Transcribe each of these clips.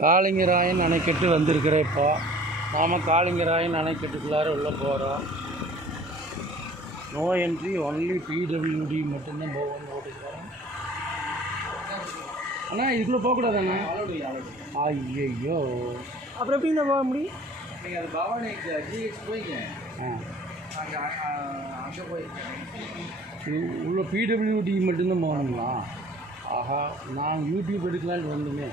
காளிங்கராயன் அணைக்கட்டு வந்திருக்கிற இப்போ நாம் காளிங்கராயன் அணைக்கட்டுக்குள்ளார உள்ளே போகிறோம். நோ என்ட்ரி, ஒன்லி பிடபிள்யூடி மட்டும்தான் போகணும்னு போட்டுக்கிறோம். அண்ணா இதுக்குள்ளே போகக்கூடாதாண்ணா? ஐயோ, அப்புறம் எப்படி போக முடியும்? நீங்கள் அது பவானி ஜிஹெச் போய்ங்க. அங்கே அங்கே போய் உள்ள பிடபிள்யூடி மட்டும்தான் போகணுங்களா? ஆஹா, நான் யூடியூப் எடுக்கலான்னு வந்தோமே.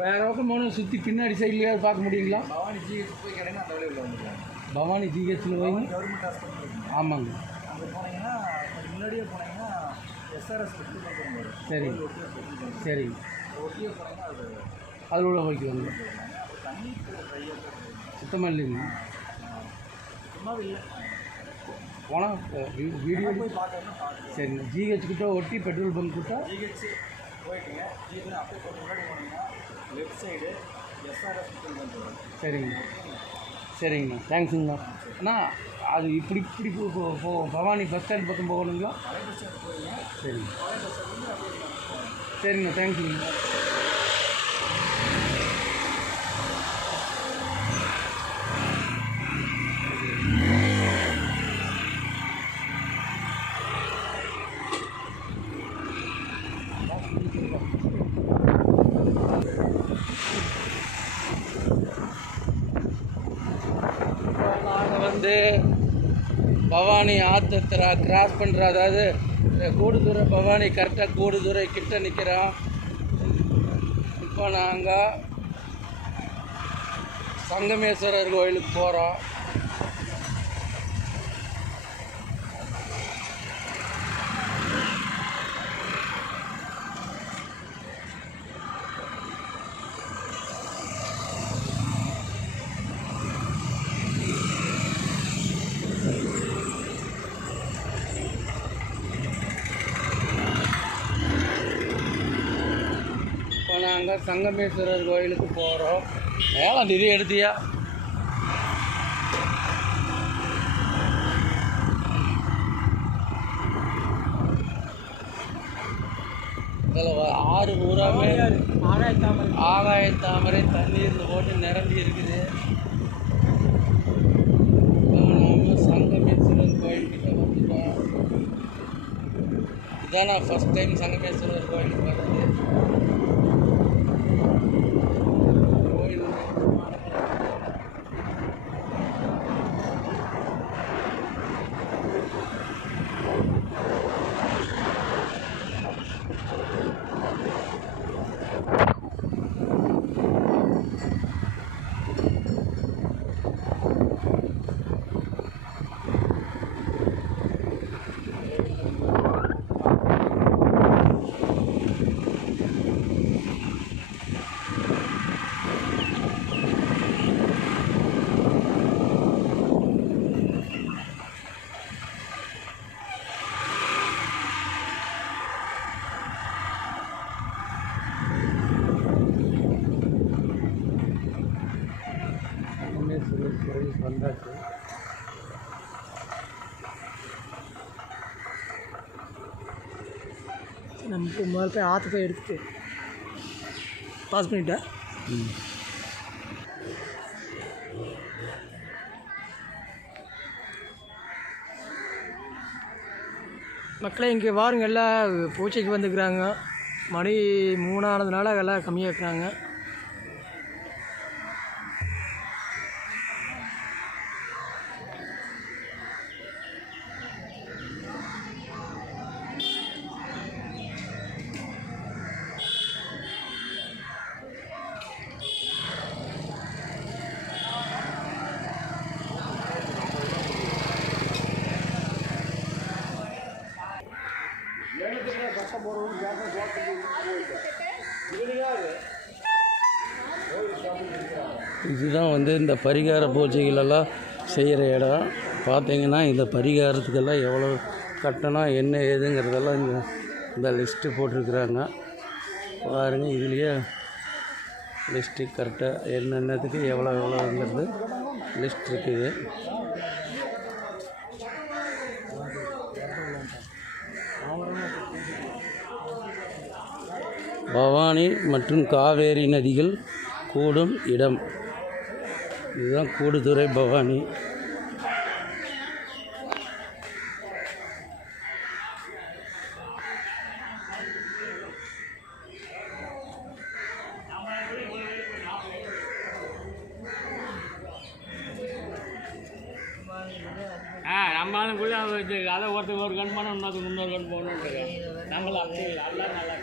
வேறு பக்கம் போனால் சுற்றி பின்னாடி சைட்லையாவது பார்க்க முடியுங்களா? பவானி ஜிஹெச் போய் கேட்டீங்கன்னா அந்த வழியில் வந்துடுவாங்க. பவானி ஜிஹெச்சில் போய் கவர்மெண்ட் ஹாஸ்பிட்டல். ஆமாங்க. அங்கே போனீங்கன்னா முன்னாடியே போனீங்கன்னா எஸ்ஆர்எஸ் வரும். சரிங்க சரிங்க. ஒட்டியே போனீங்கன்னா அது அதில் உள்ள போய்க்குவாங்க. தண்ணி சுத்தமாக இல்லைங்க. சும்மாவே இல்லை. போனால் வீடியோ போய் பார்க்கணும்னா பார்த்து. சரிங்க. ஜிஹெச் கிட்ட ஒட்டி பெட்ரோல் பங்க் கிட்ட ஜிஹெச் போயிட்டுங்க. ஜிஹெச் அப்படியே கொஞ்சம் முன்னாடி போனீங்கன்னா லெஃப்ட் சைடு எஸ்ஆர்எஸ் வரும். சரிங்க சரிங்கண்ணா, தேங்க்ஸுங்கண்ணா. அண்ணா அது இப்படி இப்படி பவானி பஸ் ஸ்டாண்ட் பக்கம் போகணுங்களா? சரிங்க சரிங்கண்ணா, தேங்க்ஸுங்க. பவானி ஆத்தத்திரா கிராஸ் பண்ணுற, அதாவது கூடுதுறை பவானி கரெக்டாக கூடுதுறை கிட்ட நிற்கிறோம். இப்போ நாங்கள் சங்கமேஸ்வரர் கோயிலுக்கு போகிறோம். நாங்கள் சங்கமேஸ்வரர் கோயிலுக்கு போகிறோம். ஏழாம் தேதி எடுத்தியா? இதில் ஆறு பூராமே ஆகாயத்தாமரை தண்ணீர் போட்டு நிரம்பி இருக்குது. நாம் சங்கமேஸ்வரர் கோயில்கிட்ட வந்துட்டோம். இதான் நான் ஃபஸ்ட் டைம் சங்கமேஸ்வரர் கோயிலுக்கு வர்றது. வந்தாச்சு. நம்ம முதல்ல போய் ஆற்று போய் எடுத்துட்டு பாஸ் பண்ணிட்டேன். மக்களே இங்கே வாருங்க, எல்லாம் பூச்சைக்கு வந்துக்கிறாங்க. மணி 3 ஆனதுனால எல்லாம் கம்மியாக இருக்கிறாங்க. இதுதான் வந்து இந்த பரிகார பூஜைகளெல்லாம் செய்கிற இடம். பார்த்தீங்கன்னா இந்த பரிகாரத்துக்கெல்லாம் எவ்வளோ கட்டணம் என்ன ஏதுங்கிறதெல்லாம் இந்த லிஸ்ட்டு போட்டிருக்குறாங்க பாருங்க. இதுலேயே லிஸ்ட்டு கரெக்டாக என்னென்னத்துக்கு எவ்வளோங்கிறது லிஸ்ட் இருக்குது. பவானி மற்றும் காவேரி நதிகள் கூடும் இடம். இதுதான் கூடுதுறை பவானி. நம்மளுக்குள்ளே அதை ஒருத்தர் ஒரு கண் போனால் இன்னொரு முன்னொரு கண் போகணுன்ட்டு நம்மளும் அப்படி இல்லை. எல்லாம் நல்லா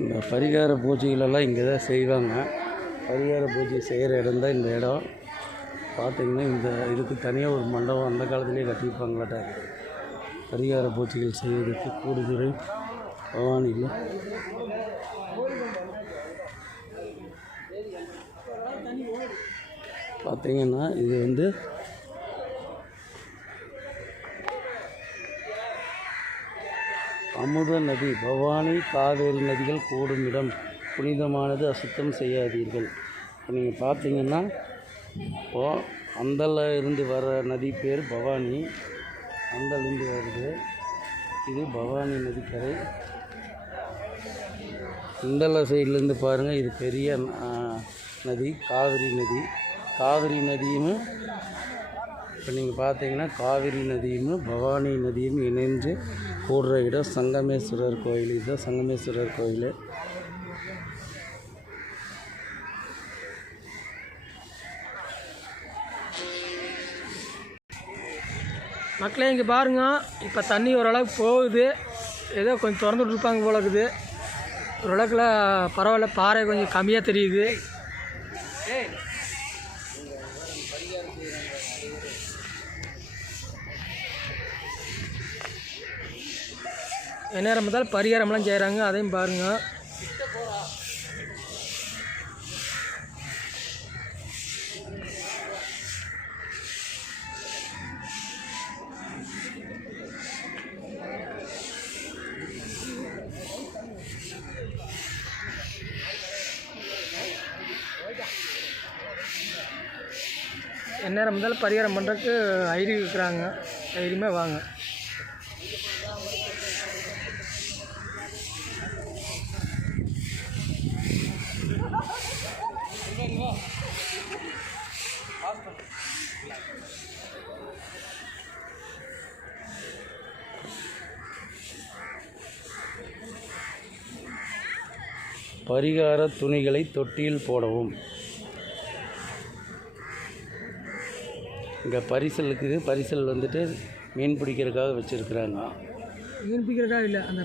இந்த பரிகார பூஜைகளெல்லாம் இங்கே தான் செய்வாங்க. பரிகார பூஜை செய்கிற இடம் தான் இந்த இடம். பார்த்திங்கன்னா இந்த இதுக்கு தனியாக ஒரு மண்டபம் அந்த காலத்துலேயே கட்டியிருப்பாங்களாட்டா. பரிகார பூஜைகள் செய்வதற்கு கூடுதுறை பவானியில் பார்த்திங்கன்னா இது வந்து அமுத நதி. பவானி காவேரி நதிகள் கூடும் இடம். புனிதமானது, அசுத்தம் செய்யாதீர்கள். இப்போ நீங்கள் பார்த்தீங்கன்னா இப்போது அந்தல இருந்து வர நதி பேர் பவானி. அந்தலேருந்து வருது. இது பவானி நதிக்கரை. இந்தல சைட்லேருந்து பாருங்கள், இது பெரிய நதி காவிரி நதி. காவிரி நதியும் இப்போ நீங்கள் பார்த்தீங்கன்னா காவிரி நதியும் பவானி நதியும் இணைந்து கூடுற இடம் சங்கமேஸ்வரர் கோயில். இதுதான் சங்கமேஸ்வரர் கோயில். மக்களே இங்கே பாருங்க, இப்போ தண்ணி ஓரளவுக்கு போகுது. ஏதோ கொஞ்சம் திறந்து விட்டுருப்பாங்க போல இருக்குது. ஓரளவுக்குல பரவாயில்ல, பாறை கொஞ்சம் கம்மியாக தெரியுது. எந்நேரம் பார்த்தாலும் பரிகாரம்லாம் செய்கிறாங்க, அதையும் பாருங்கள். எந்நேரம் இருந்தாலும் பரிகாரம் பண்ணுறதுக்கு ஐடி இருக்கிறாங்க. தைரியமாக வாங்க. பரிகார துணிகளை தொட்டியில் போடவும். இங்கே பரிசல் இருக்குது. பரிசல் வந்துட்டு மீன் பிடிக்கிறதுக்காக வச்சுருக்குறாங்க. மீன் பிடிக்கிறதுக்காக இல்லை, அந்த